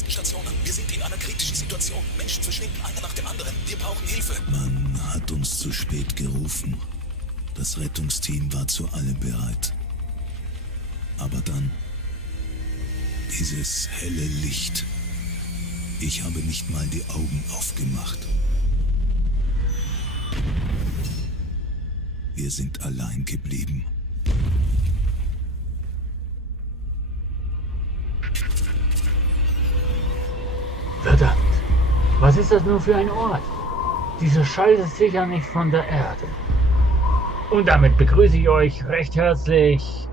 nächsten Station an. Wir sind in einer kritischen Situation. Menschen verschwinden einer nach dem anderen. Wir brauchen Hilfe. Man hat uns zu spät gerufen. Das Rettungsteam war zu allem bereit. Aber dann dieses helle Licht. Ich habe nicht mal die Augen aufgemacht. Wir sind allein geblieben. Verdammt, was ist das nur für ein Ort? Dieser Schall ist sicher nicht von der Erde. Und damit begrüße ich euch recht herzlich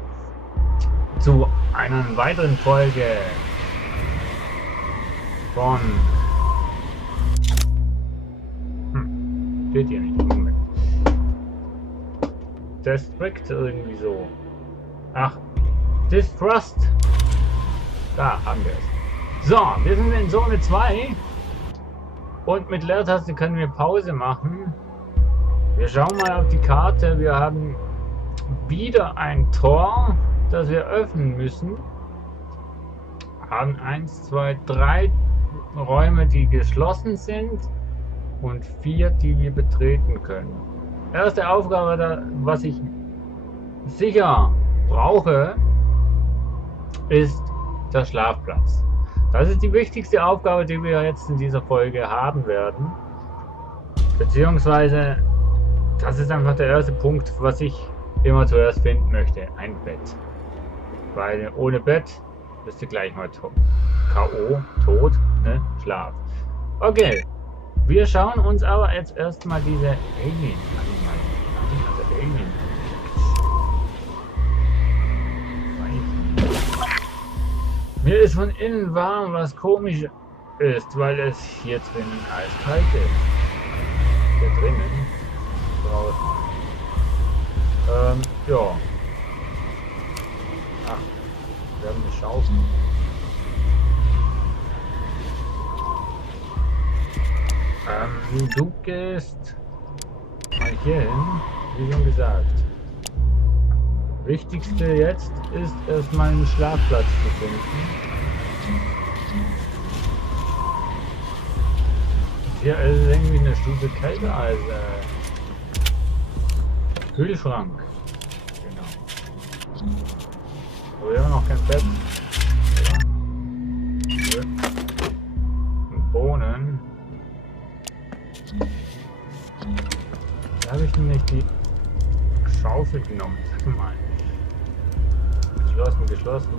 zu einer weiteren Folge von... Steht hier nicht. Moment. District irgendwie so. Ach, Distrust. Da haben wir es. So, wir sind in Zone 2 und mit Leertaste können wir Pause machen. Wir schauen mal auf die Karte. Wir haben wieder ein Tor, das wir öffnen müssen. Haben 1, 2, 3 Räume, die geschlossen sind und 4, die wir betreten können. Erste Aufgabe, was ich sicher brauche, ist der Schlafplatz. Das ist die wichtigste Aufgabe, die wir jetzt in dieser Folge haben werden. Beziehungsweise, das ist einfach der erste Punkt, was ich immer zuerst finden möchte. Ein Bett. Weil ohne Bett bist du gleich mal K.O., tot, ne? Schlaf. Okay, wir schauen uns aber jetzt erstmal diese Alien an. Also Alien. Mir ist von innen warm, was komisch ist, weil es hier drinnen eiskalt ist. Hier drinnen. Draußen. Ja. Ach, wir haben eine Schaufel. Du gehst mal hier hin, wie schon gesagt. Wichtigste jetzt ist erstmal einen Schlafplatz zu finden. Hier ist es irgendwie eine Stufe kälter als Kühlschrank. Genau. Aber wir haben noch kein Bett. Ja. Und Bohnen. Da habe ich nämlich die Schaufel genommen. Sag mal. Geschlossen, geschlossen.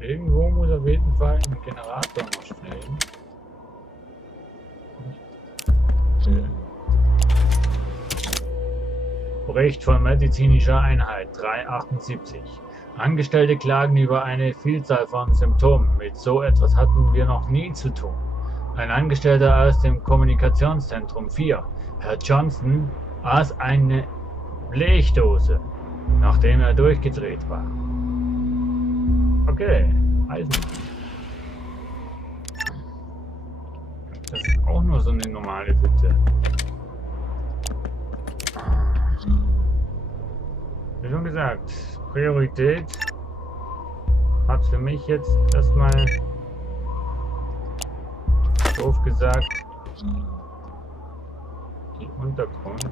Irgendwo muss auf jeden Fall ein Generator noch stehen. Okay. Bericht von medizinischer Einheit 378. Angestellte klagen über eine Vielzahl von Symptomen. Mit so etwas hatten wir noch nie zu tun. Ein Angestellter aus dem Kommunikationszentrum 4, Herr Johnson, aß eine Blechdose, nachdem er durchgedreht war. Okay, Eisen. Das ist auch nur so eine normale Hütte. Wie schon gesagt, Priorität hat für mich jetzt erstmal, doof gesagt, die Unterkunft.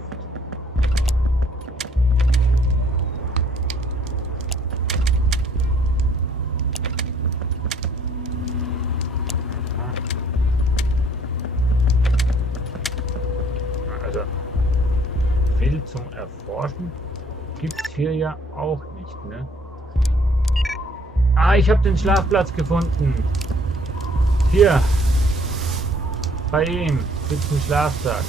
Also viel zum Erforschen gibt es hier ja auch nicht, ne? Ah, ich habe den Schlafplatz gefunden. Hier. Bei ihm gibt es einen Schlafsack.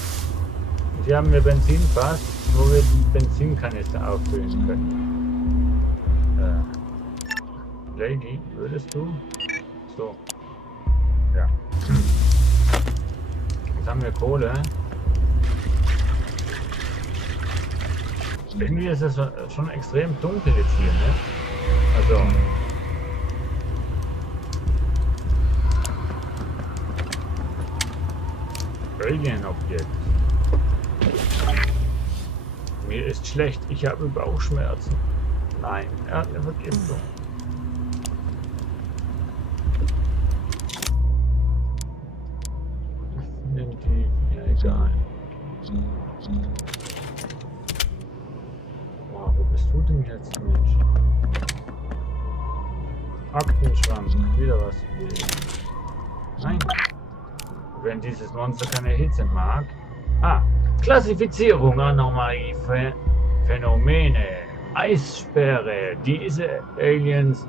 Und hier haben wir Benzinfass, wo wir die Benzinkanister auffüllen können. Lady, würdest du? So. Ja. Jetzt haben wir Kohle. Irgendwie ist es schon extrem dunkel jetzt hier, ne? Also. Alien-Objekt. Mir ist schlecht, ich habe Bauchschmerzen. Nein, er hat eine Vergiftung. Nimm die, ja egal. Boah, wo bist du denn jetzt, Mensch? Aktenschrank, wieder was. Nein. Wenn dieses Monster keine Hitze mag. Ah, Klassifizierung, Anomalie, Phänomene, Eissperre. Diese Aliens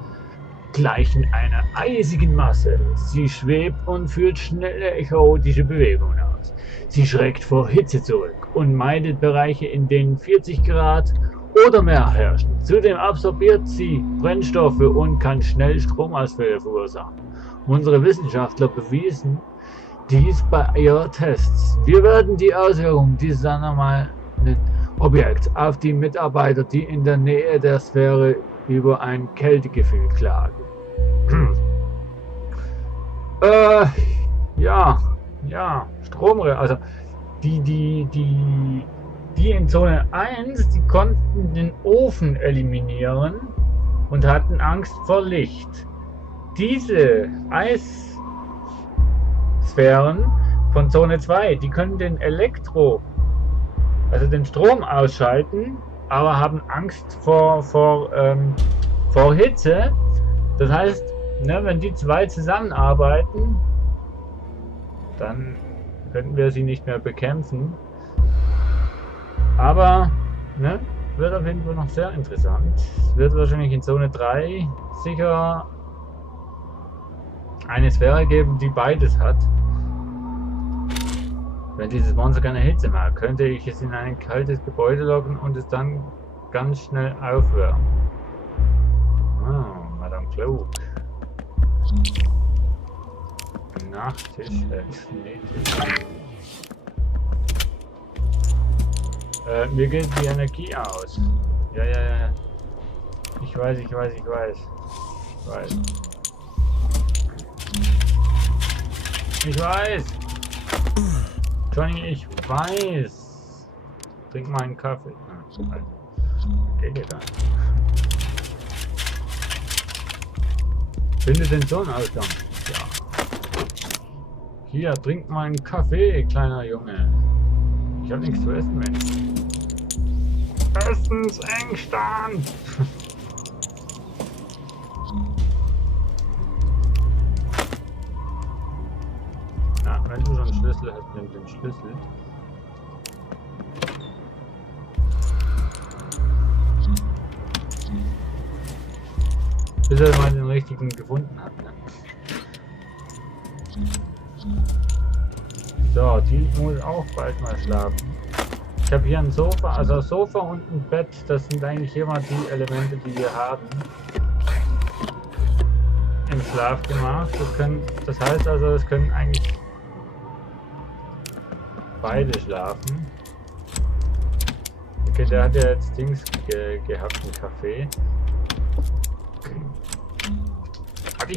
gleichen einer eisigen Masse. Sie schwebt und führt schnelle, chaotische Bewegungen aus. Sie schreckt vor Hitze zurück und meidet Bereiche, in denen 40 Grad oder mehr herrschen. Zudem absorbiert sie Brennstoffe und kann schnell Stromausfälle verursachen. Unsere Wissenschaftler bewiesen dies bei ihren Tests. Wir werden die Auswirkungen dieses anormalen Objekts auf die Mitarbeiter, die in der Nähe der Sphäre über ein Kältegefühl klagen. Ja, also die in Zone 1, die konnten den Ofen eliminieren und hatten Angst vor Licht. Diese Eissphären von Zone 2, die können den den Strom ausschalten, aber haben Angst vor Hitze. Das heißt, ne, wenn die zwei zusammenarbeiten, dann könnten wir sie nicht mehr bekämpfen. Aber, ne, wird auf jeden Fall noch sehr interessant. Es wird wahrscheinlich in Zone 3 sicher eine Sphäre geben, die beides hat. Wenn dieses Monster keine Hitze mag, könnte ich es in ein kaltes Gebäude locken und es dann ganz schnell aufwärmen. Oh, Madame Klug. Nachttisch, mir geht die Energie aus. Ja. Ich weiß. Johnny, ich weiß. Trink mal einen Kaffee. Geht ja gar nicht. Finde den Sonnenausgang. Ja. Hier, trink mal einen Kaffee, kleiner Junge. Ich hab nichts zu essen, Mensch. Essensengstand! Na, wenn du schon einen Schlüssel hast, nimm den Schlüssel. Bis er mal den richtigen gefunden hat, ne? So, die muss auch bald mal schlafen. Ich habe hier ein Sofa, also Sofa und ein Bett, das sind eigentlich immer die Elemente, die wir haben im Schlafgemach. Das heißt also, es können eigentlich beide schlafen. Okay, der hat ja jetzt Dings gehabt, einen Kaffee. Habe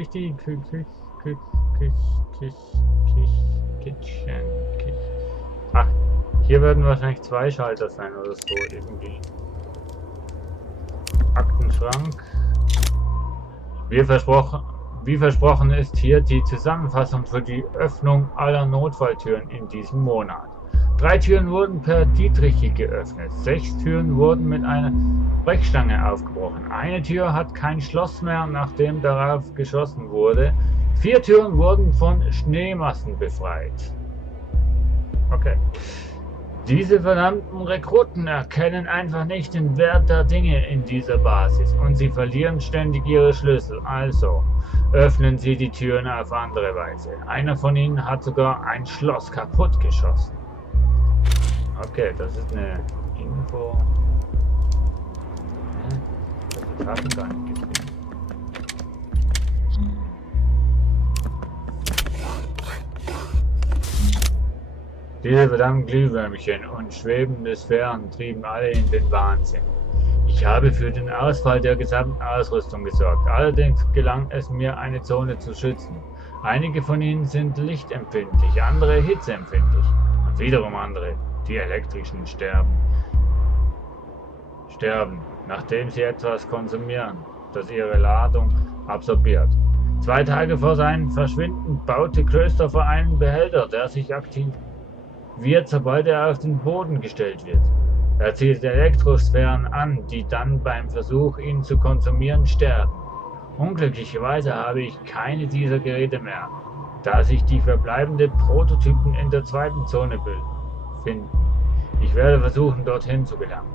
ich die Kitchen. Ach, hier werden wahrscheinlich zwei Schalter sein oder so irgendwie. Aktenschrank. Wie versprochen ist hier die Zusammenfassung für die Öffnung aller Notfalltüren in diesem Monat. 3 Türen wurden per Dietrich geöffnet. 6 Türen wurden mit einer Brechstange aufgebrochen. Eine Tür hat kein Schloss mehr, nachdem darauf geschossen wurde. 4 Türen wurden von Schneemassen befreit. Okay. Diese verdammten Rekruten erkennen einfach nicht den Wert der Dinge in dieser Basis und sie verlieren ständig ihre Schlüssel. Also öffnen sie die Türen auf andere Weise. Einer von ihnen hat sogar ein Schloss kaputt geschossen. Okay, das ist eine Info. Ich habe die Taten gar nicht gesehen. Diese verdammten Glühwürmchen und schwebende Sphären trieben alle in den Wahnsinn. Ich habe für den Ausfall der gesamten Ausrüstung gesorgt. Allerdings gelang es mir, eine Zone zu schützen. Einige von ihnen sind lichtempfindlich, andere hitzeempfindlich. Und wiederum andere, die elektrischen, sterben, nachdem sie etwas konsumieren, das ihre Ladung absorbiert. 2 Tage vor seinem Verschwinden baute Christopher einen Behälter, der sich aktiviert, sobald er auf den Boden gestellt wird. Er zieht Elektrosphären an, die dann beim Versuch, ihn zu konsumieren, sterben. Unglücklicherweise habe ich keine dieser Geräte mehr, da sich die verbleibenden Prototypen in der 2. Zone befinden. Ich werde versuchen, dorthin zu gelangen.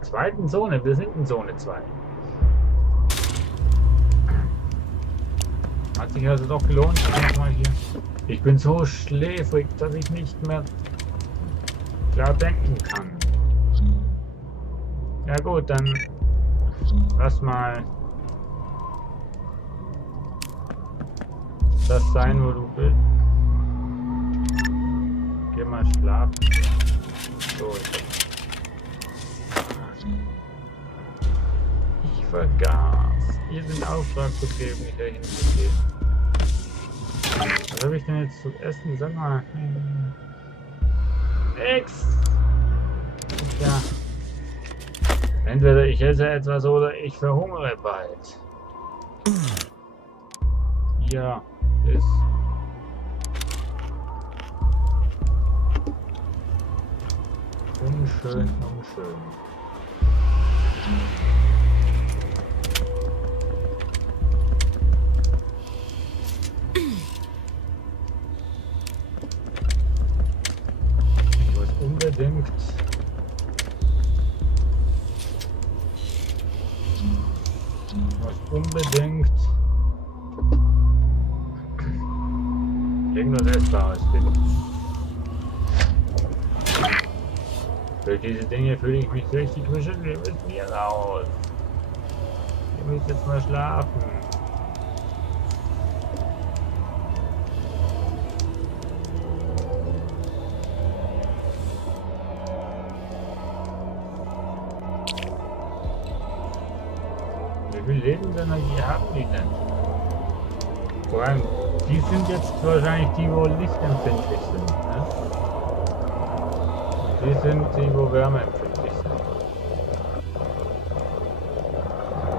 2. Zone? Wir sind in Zone 2. Hat sich also doch gelohnt. Mal hier. Ich bin so schläfrig, dass ich nicht mehr klar denken kann. Ja gut, dann lass mal das sein, wo du bist. Geh mal schlafen. So, ich vergaß, ihr den Auftrag zu geben, mich dahin zu gehen. Was habe ich denn jetzt zu essen? Sag mal. Nix. Ja. Entweder ich esse etwas oder ich verhungere bald. Ja, ist. Unschön, unschön. Ich muss unbedingt irgendwas Essbares finden. Für diese Dinge fühle ich mich richtig beschützt. Wir müssen hier raus. Ihr müsst jetzt mal schlafen. Wie viel Lebensenergie haben die denn? Vor allem, die sind jetzt wahrscheinlich die, wo lichtempfindlich sind. Ne? Und die sind die, wo wärmeempfindlich sind.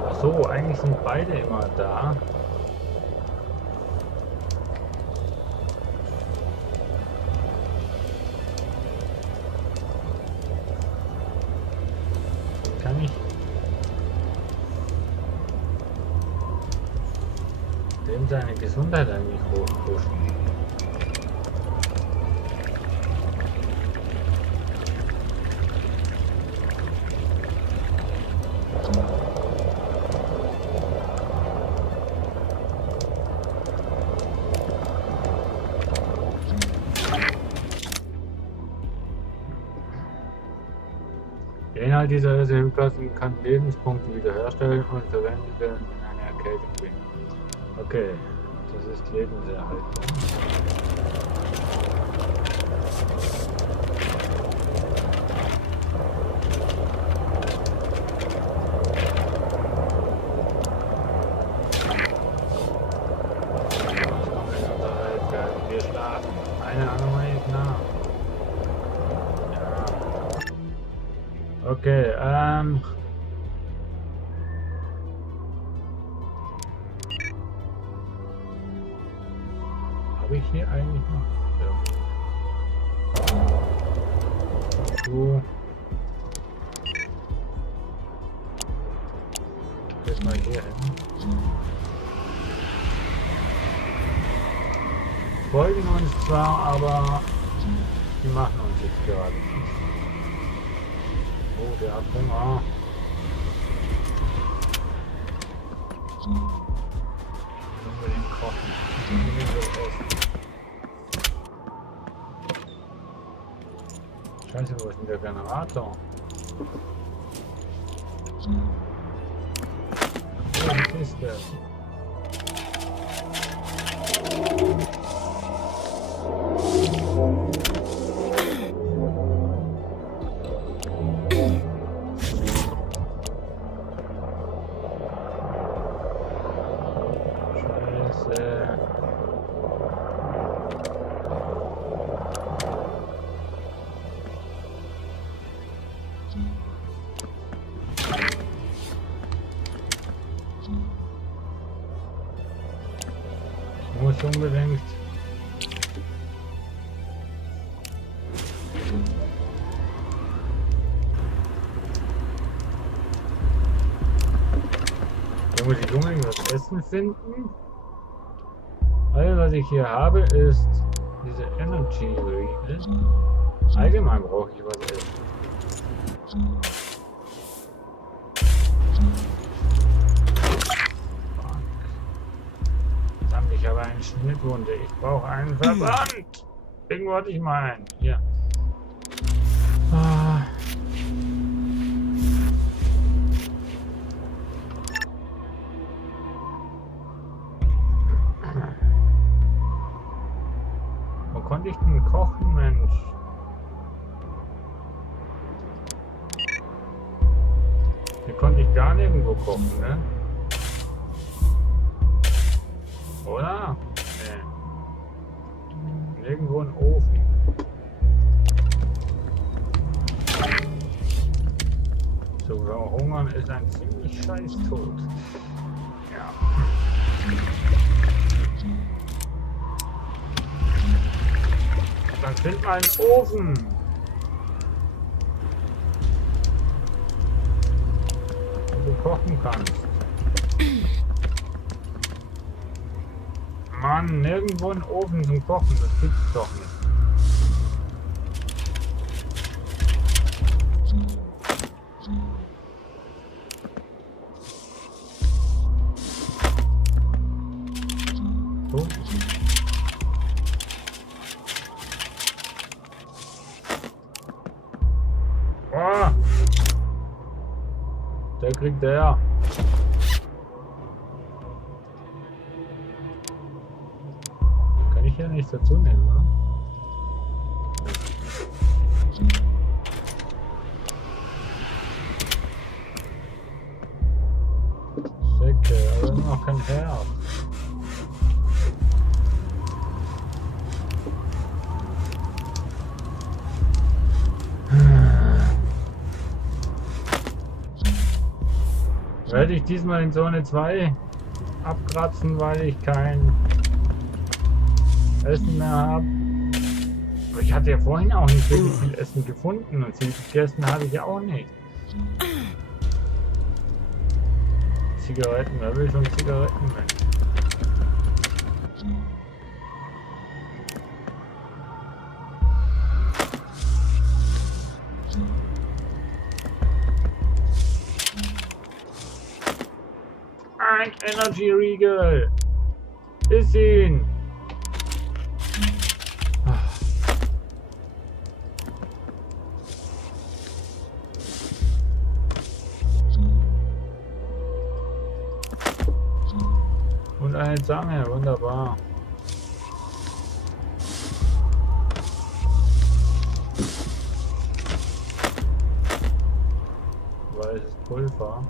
Ach so, eigentlich sind beide immer da. Kann ich dem seine Gesundheit eigentlich hochpushen? Der Inhalt dieser Reservekassen kann Lebenspunkte wiederherstellen und verwendet werden, wenn eine Erkältung bringt. Okay, das ist Lebenserhaltung. Wir schlafen. Eine Anomalie ist nah. Ja. Okay, habe ich hier eigentlich noch? Ja. So. Jetzt mal hier hin. Folgen uns zwar, aber die machen uns jetzt gerade nicht. Oh, der hat Hunger. Unbedingt kochen. Scheiße, wo ist denn der Generator? Oh, was ist der? Scheiße. muss unbedingt. Da muss ich unbedingt was Essen finden. Alles, was ich hier habe, ist diese Energy Riegel. Allgemein brauche ich was essen. Verdammt, ich habe eine Schnittwunde. Ich brauche einen Verband. Irgendwo hatte ich mal einen. Hier. Ah. Wo konnte ich denn kochen, Mensch? Hier konnte ich gar nirgendwo kochen, ne? Oder? Nee. Nirgendwo ein Ofen. Sogar Hungern ist ein ziemlich scheiß Tod. Ja. Dann find mal einen Ofen. Wo du kochen kannst. Mann, nirgendwo einen Ofen zum Kochen, das gibt's doch nicht. So. Oh. Der kriegt der. Kann ich hier nichts dazu nehmen, oder? Säcke, aber noch kein Herz. Werde ich diesmal in Zone 2 abkratzen, weil ich kein Essen mehr habe. Aber ich hatte ja vorhin auch nicht wirklich viel Essen gefunden und viel gegessen habe ich ja auch nicht. Zigaretten, wer will schon Zigaretten, Mensch? Ein Energy Riegel! Iss ihn! Und eine Zange, wunderbar. Weißes Pulver.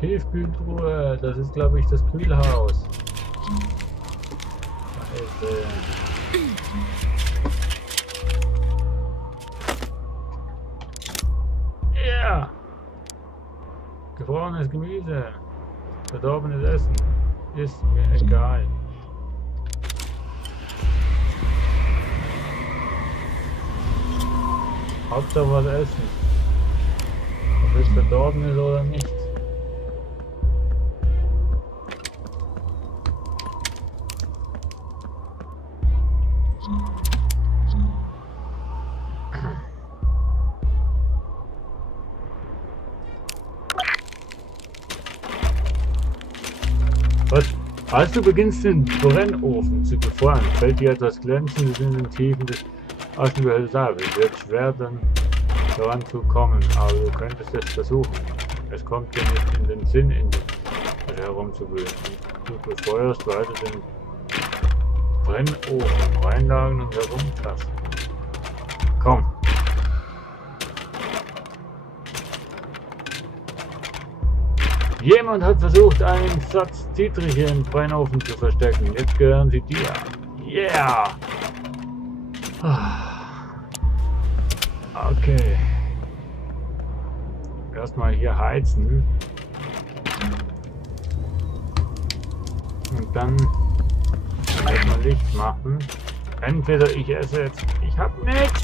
Tiefkühltruhe, das ist glaube ich das Kühlhaus. Scheiße. Ja! Gefrorenes Gemüse. Verdorbenes Essen. Ist mir egal. Hauptsache was essen. Ob es verdorben ist oder nicht. Was? Als du beginnst, den Brennofen zu befeuern, fällt dir etwas Glänzendes in den Tiefen des Aschenbehälters ab. Es wird schwer, dann daran zu kommen, aber du könntest es versuchen. Es kommt dir nicht in den Sinn, in den herumzuwühlen. Du befeuerst weiter den Brennofen, reinlagen und herumtasten. Komm. Jemand hat versucht, einen Satz Dietriche im Brennofen zu verstecken. Jetzt gehören sie dir. Yeah! Okay. Erstmal hier heizen. Und dann erstmal Licht machen. Entweder ich esse jetzt. Ich hab nix!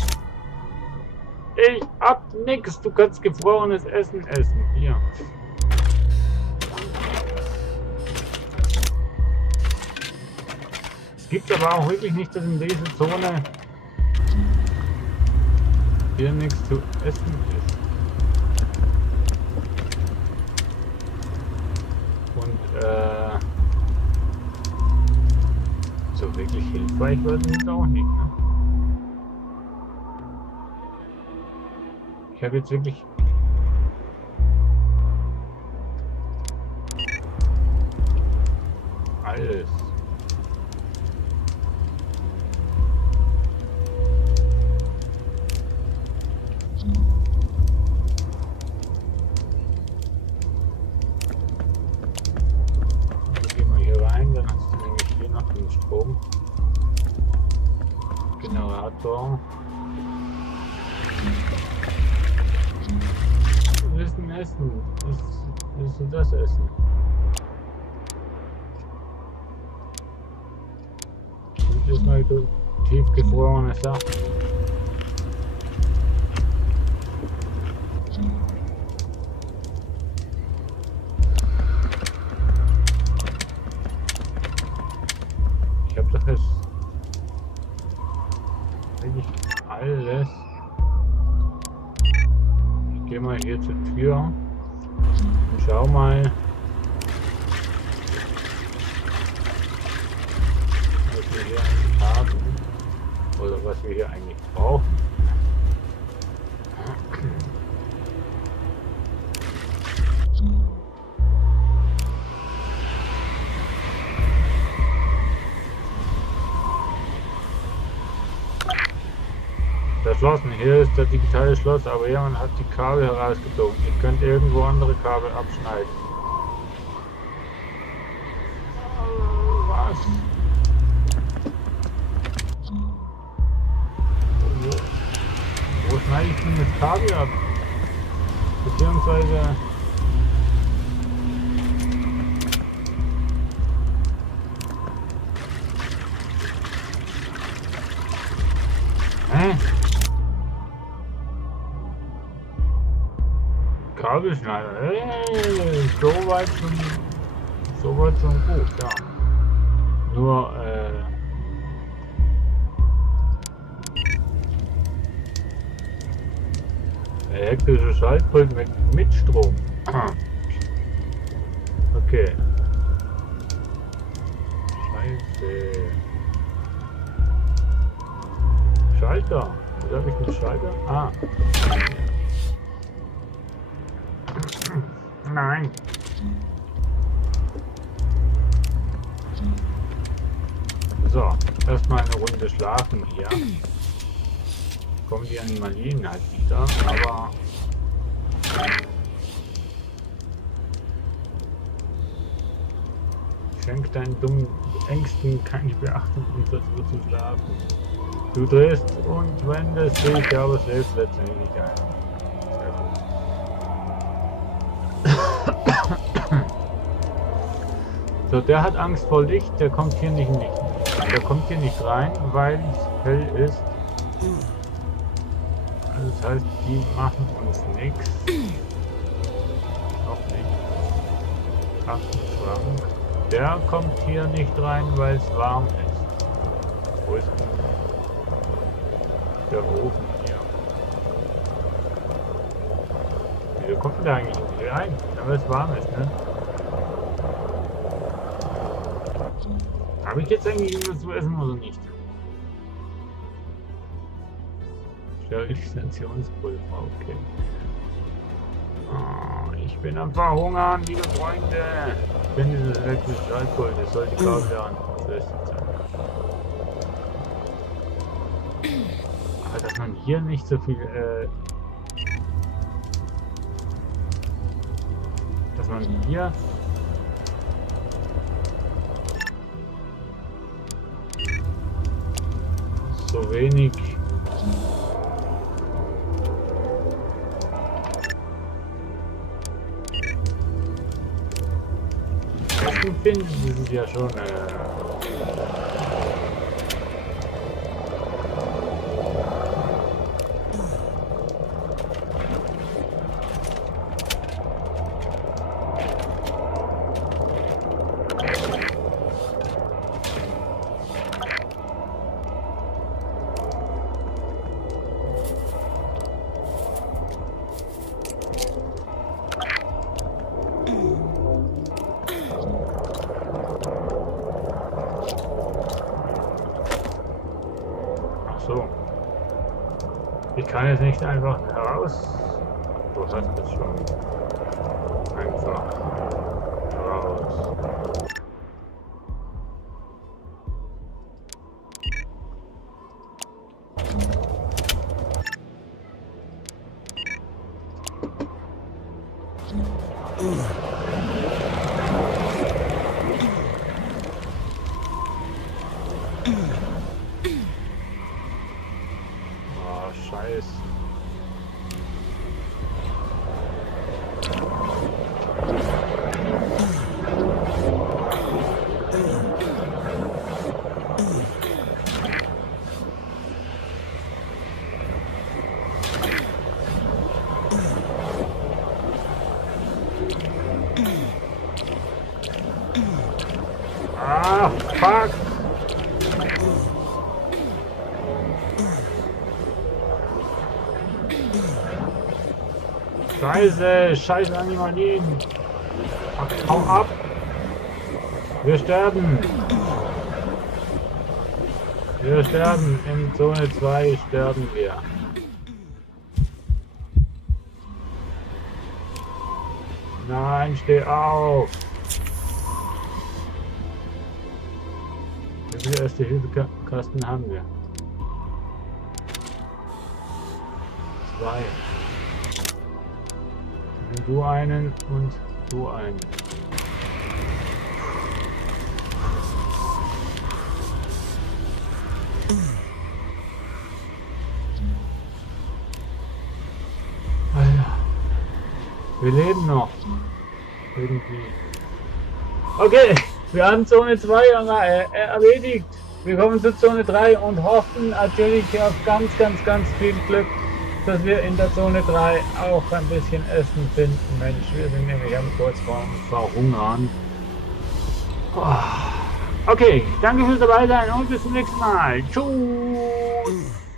Ich hab nix! Du kannst gefrorenes Essen essen. Hier. Es gibt aber auch wirklich nicht, dass in dieser Zone hier nichts zu essen ist. Und so wirklich hilfreich wird es auch nicht. Ne? Ich habe jetzt wirklich alles. Gehen wir hier rein, dann hast du nämlich hier noch den Strom. Generator. Wir müssen essen. Willst du das essen? Und jetzt mal tiefgefrorene Sachen. Ich habe doch jetzt wirklich alles. Ich gehe mal hier zur Tür und schau mal, was wir hier eigentlich haben oder was wir hier eigentlich brauchen. Verschlossen. Hier ist das digitale Schloss, aber jemand hat die Kabel herausgezogen. Ihr könnt irgendwo andere Kabel abschneiden. Was? Wo schneide ich denn das Kabel ab? Beziehungsweise... Hä? Kabelschneider. Hey, so weit schon gut, ja. Nur, elektrische Schaltpult mit Strom. Okay. Scheiße. Schalter. Wo habe ich einen Schalter? Ah. Nein. So, erstmal eine Runde schlafen hier. Kommen die Animalien halt wieder, aber schenk deinen dummen Ängsten keine Beachtung und versuch zu schlafen. Du drehst und wendest dich, aber schläfst letztendlich nicht ein. Sehr gut. So, der hat Angst vor Licht, der kommt hier nicht rein, weil es hell ist. Also das heißt, die machen uns nichts. Noch nicht. Aktenschrank. Der kommt hier nicht rein, weil es warm ist. Wo ist denn der Ofen hier? Wieso kommt denn der eigentlich nicht rein? Ja, weil es warm ist, ne? Habe ich jetzt eigentlich irgendwas zu essen oder nicht? Sterilisationspulver, okay. Oh, ich bin am Verhungern, liebe Freunde. Ich bin dieses elektrische Schaltpult, das soll die Kabel an. Aber dass man hier nicht so viel, dass man hier so wenig. Essen finden, die sind ja schon so. Ich kann jetzt nicht einfach raus. Du hast es schon. Einfach raus. Scheiß. Ah, fuck! Scheiße, scheiß Animalien. Hau ab. Wir sterben. Wir sterben. In Zone 2 sterben wir. Nein, steh auf. Wie viele Erste-Hilfe-Kasten haben wir? 2. Du einen und du einen. Alter. Wir leben noch. Irgendwie. Okay, wir haben Zone 2 erledigt. Wir kommen zu Zone 3 und hoffen natürlich auf ganz viel Glück, dass wir in der Zone 3 auch ein bisschen Essen finden. Mensch, wir sind nämlich kurz vorm Verhungern. Okay, danke fürs dabei sein und bis zum nächsten Mal. Tschüss.